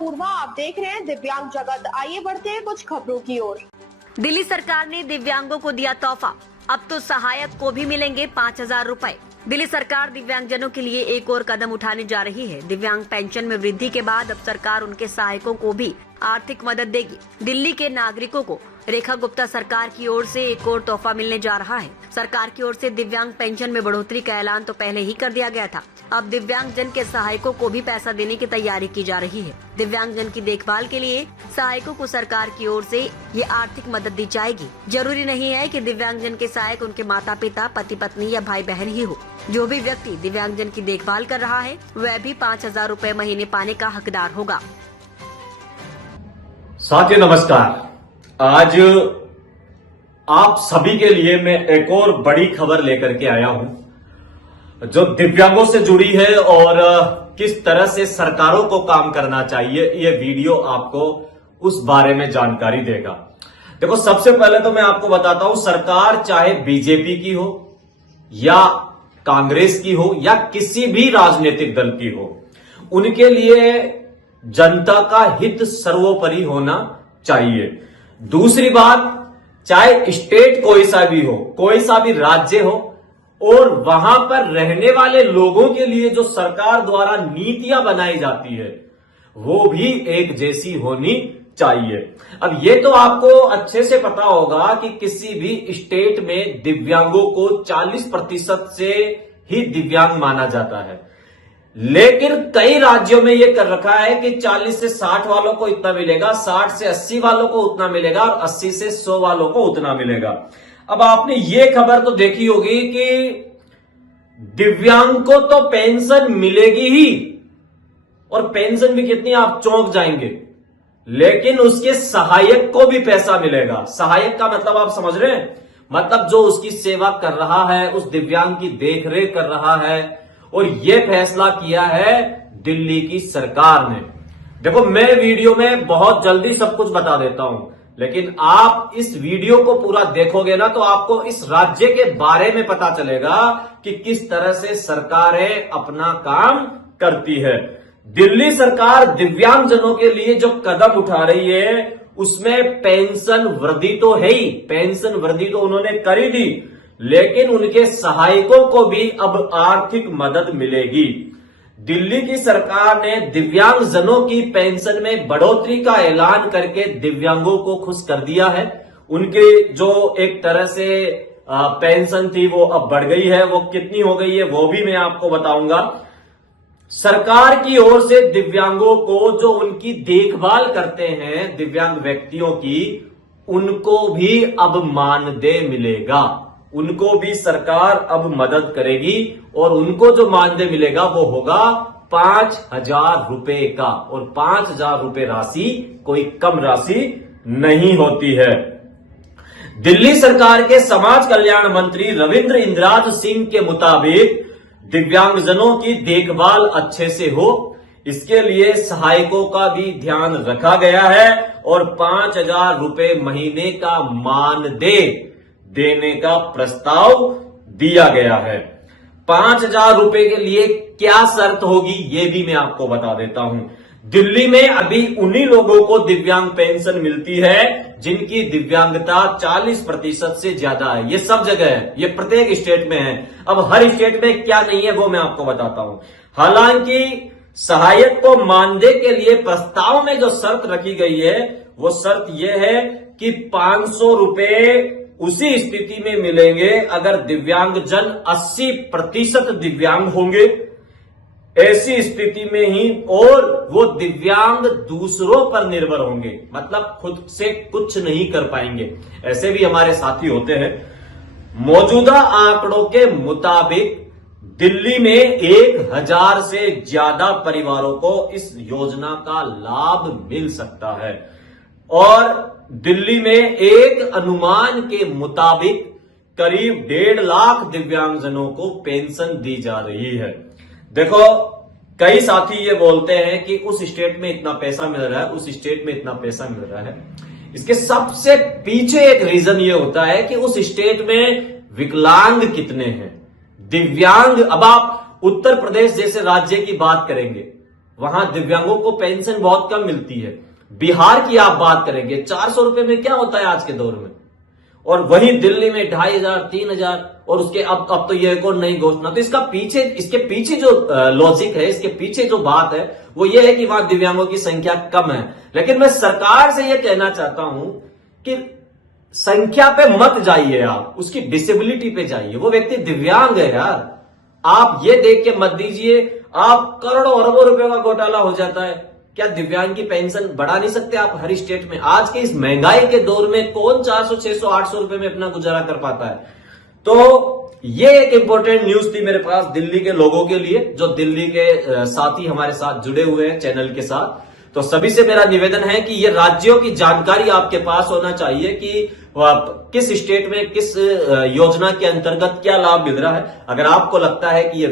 अपूर्वा, आप देख रहे हैं दिव्यांग जगत। आइए बढ़ते हैं कुछ खबरों की ओर। दिल्ली सरकार ने दिव्यांगों को दिया तोहफा, अब तो सहायक को भी मिलेंगे 5,000 रुपए। दिल्ली सरकार दिव्यांगजनों के लिए एक और कदम उठाने जा रही है। दिव्यांग पेंशन में वृद्धि के बाद अब सरकार उनके सहायकों को भी आर्थिक मदद देगी। दिल्ली के नागरिकों को रेखा गुप्ता सरकार की ओर से एक और तोहफा मिलने जा रहा है। सरकार की ओर से दिव्यांग पेंशन में बढ़ोतरी का ऐलान तो पहले ही कर दिया गया था। अब दिव्यांग जन के सहायकों को भी पैसा देने की तैयारी की जा रही है। दिव्यांग जन की देखभाल के लिए सहायकों को सरकार की ओर से ये आर्थिक मदद दी जाएगी। जरूरी नहीं है कि दिव्यांग जन के सहायक उनके माता पिता, पति पत्नी या भाई बहन ही हो। जो भी व्यक्ति दिव्यांग जन की देखभाल कर रहा है वह भी 5,000 रुपए महीने पाने का हकदार होगा। साथियों नमस्कार। आज आप सभी के लिए मैं एक और बड़ी खबर लेकर के आया हूं जो दिव्यांगों से जुड़ी है और किस तरह से सरकारों को काम करना चाहिए। ये वीडियो आपको उस बारे में जानकारी देगा। देखो, सबसे पहले तो मैं आपको बताता हूं, सरकार चाहे बीजेपी की हो या कांग्रेस की हो या किसी भी राजनीतिक दल की हो, उनके लिए जनता का हित सर्वोपरि होना चाहिए। दूसरी बात, चाहे स्टेट कोई सा भी हो, कोई सा भी राज्य हो, और वहां पर रहने वाले लोगों के लिए जो सरकार द्वारा नीतियां बनाई जाती है वो भी एक जैसी होनी चाहिए। अब ये तो आपको अच्छे से पता होगा कि किसी भी स्टेट में दिव्यांगों को 40% से ही दिव्यांग माना जाता है, लेकिन कई राज्यों में यह कर रखा है कि 40 से 60 वालों को इतना मिलेगा, 60 से 80 वालों को उतना मिलेगा और 80 से 100 वालों को उतना मिलेगा। अब आपने ये खबर तो देखी होगी कि दिव्यांग को तो पेंशन मिलेगी ही, और पेंशन भी कितनी, आप चौंक जाएंगे, लेकिन उसके सहायक को भी पैसा मिलेगा। सहायक का मतलब आप समझ रहे हैं, मतलब जो उसकी सेवा कर रहा है, उस दिव्यांग की देखरेख कर रहा है। और यह फैसला किया है दिल्ली की सरकार ने। देखो, मैं वीडियो में बहुत जल्दी सब कुछ बता देता हूं, लेकिन आप इस वीडियो को पूरा देखोगे ना तो आपको इस राज्य के बारे में पता चलेगा कि किस तरह से सरकारें अपना काम करती है। दिल्ली सरकार दिव्यांगजनों के लिए जो कदम उठा रही है उसमें पेंशन वृद्धि तो है ही, पेंशन वृद्धि तो उन्होंने कर ही दी, लेकिन उनके सहायकों को भी अब आर्थिक मदद मिलेगी। दिल्ली की सरकार ने दिव्यांगजनों की पेंशन में बढ़ोतरी का ऐलान करके दिव्यांगों को खुश कर दिया है। उनकी जो एक तरह से पेंशन थी वो अब बढ़ गई है। वो कितनी हो गई है वो भी मैं आपको बताऊंगा। सरकार की ओर से दिव्यांगों को जो उनकी देखभाल करते हैं, दिव्यांग व्यक्तियों की, उनको भी अब मानदेय मिलेगा। उनको भी सरकार अब मदद करेगी और उनको जो मानदेय मिलेगा वो होगा 5,000 रुपए का। और 5,000 रुपए राशि कोई कम राशि नहीं होती है। दिल्ली सरकार के समाज कल्याण मंत्री रविंद्र इंद्राज सिंह के मुताबिक दिव्यांगजनों की देखभाल अच्छे से हो, इसके लिए सहायकों का भी ध्यान रखा गया है और 5,000 रुपए महीने का मानदेय देने का प्रस्ताव दिया गया है। 5,000 रुपए के लिए क्या शर्त होगी ये भी मैं आपको बता देता हूं। दिल्ली में अभी उन्हीं लोगों को दिव्यांग पेंशन मिलती है जिनकी दिव्यांगता 40% से ज्यादा है। ये सब जगह है, ये प्रत्येक स्टेट में है। अब हर स्टेट में क्या नहीं है वो मैं आपको बताता हूं। हालांकि सहायक को मानदेय के लिए प्रस्ताव में जो शर्त रखी गई है वो शर्त यह है कि 500 रुपए उसी स्थिति में मिलेंगे अगर दिव्यांगजन 80% दिव्यांग होंगे, ऐसी स्थिति में ही, और वो दिव्यांग दूसरों पर निर्भर होंगे, मतलब खुद से कुछ नहीं कर पाएंगे। ऐसे भी हमारे साथी होते हैं। मौजूदा आंकड़ों के मुताबिक दिल्ली में 1,000 से ज्यादा परिवारों को इस योजना का लाभ मिल सकता है और दिल्ली में एक अनुमान के मुताबिक करीब 1.5 लाख दिव्यांगजनों को पेंशन दी जा रही है। देखो, कई साथी ये बोलते हैं कि उस स्टेट में इतना पैसा मिल रहा है, उस स्टेट में इतना पैसा मिल रहा है। इसके सबसे पीछे एक रीजन ये होता है कि उस स्टेट में विकलांग कितने हैं, दिव्यांग। अब आप उत्तर प्रदेश जैसे राज्य की बात करेंगे, वहां दिव्यांगों को पेंशन बहुत कम मिलती है। बिहार की आप बात करेंगे 400 रुपए में क्या होता है आज के दौर में, और वहीं दिल्ली में 2500, 3000, और उसके अब तो ये एक और नई घोषणा। तो इसके पीछे जो लॉजिक है, इसके पीछे जो बात है वो ये है कि वहां दिव्यांगों की संख्या कम है। लेकिन मैं सरकार से ये कहना चाहता हूं कि संख्या पे मत जाइए, आप उसकी डिसेबिलिटी पे जाइए। वो व्यक्ति दिव्यांग है यार, आप ये देख के मत दीजिए आप करोड़ों अरबों रुपए का घोटाला हो जाता है। क्या दिव्यांग की पेंशन बढ़ा नहीं सकते आप हर स्टेट में? आज के इस महंगाई के दौर में कौन 400, 600, 800 रुपए में अपना गुजारा कर पाता है? तो ये एक इंपॉर्टेंट न्यूज थी मेरे पास दिल्ली के लोगों के लिए, जो दिल्ली के साथी हमारे साथ जुड़े हुए हैं चैनल के साथ। तो सभी से मेरा निवेदन है कि ये राज्यों की जानकारी आपके पास होना चाहिए कि किस स्टेट में किस योजना के अंतर्गत क्या लाभ मिल रहा है। अगर आपको लगता है कि ये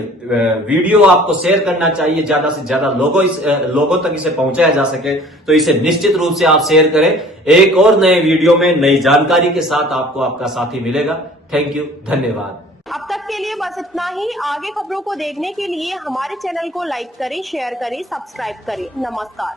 वीडियो आपको शेयर करना चाहिए, ज्यादा से ज्यादा लोगों तक इसे पहुंचाया जा सके, तो इसे निश्चित रूप से आप शेयर करें। एक और नए वीडियो में नई जानकारी के साथ आपको आपका साथी मिलेगा। थैंक यू, धन्यवाद। अब तक के लिए बस इतना ही। आगे खबरों को देखने के लिए हमारे चैनल को लाइक करें, शेयर करें, सब्सक्राइब करें। नमस्कार।